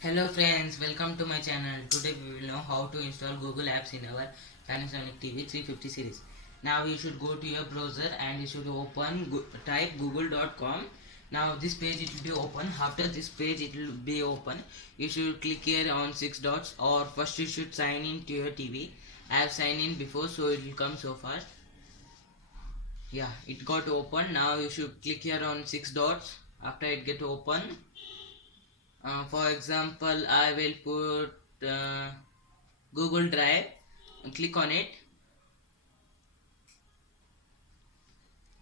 Hello friends, welcome to my channel. Today we will know how to install Google apps in our Panasonic TV 350 series. Now you should go to your browser and you should type google.com. Now this page it will be open. After this page it will be open. You should click here on 6 dots, or first you should sign in to your TV. I have signed in before, so it will come so fast. Yeah, it got open. Now you should click here on 6 dots. After it get open, for example, I will put Google Drive and click on it.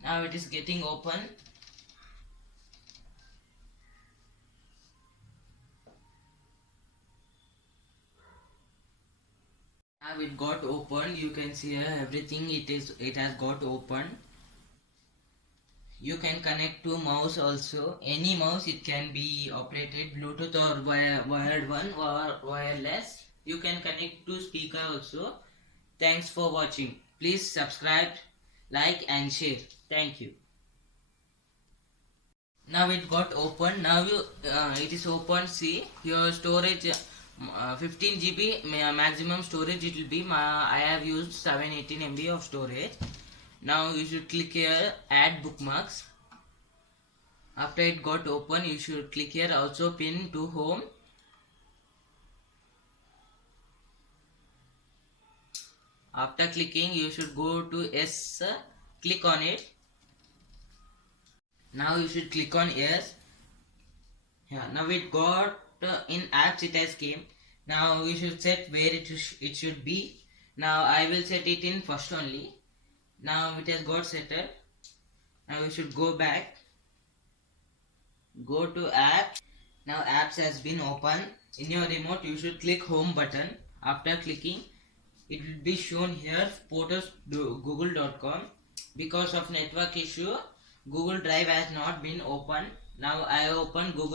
Now it is getting open. Now it got open. You can see here everything it has got open. You can connect to mouse also. Any mouse, it can be operated Bluetooth or wired one or wireless. You can connect to speaker also. Thanks for watching. Please subscribe, like and share. Thank you. Now it got open. Now it is open. See your storage, 15 GB maximum storage it will be. I have used 718 MB of storage. Now you should click here add bookmarks. After it got open, you should click here also pin to home. After clicking, you should go to yes, click on it. Now you should click on yes. Yeah, now it got in apps it has came. Now you should set where it should be. Now I will set it in first only. Now it has got settled. Now you should go back. Go to apps. Now apps has been open. In your remote you should click home button. After clicking, it will be shown here photos google.com. Because of network issue, Google Drive has not been opened. Now I open Google.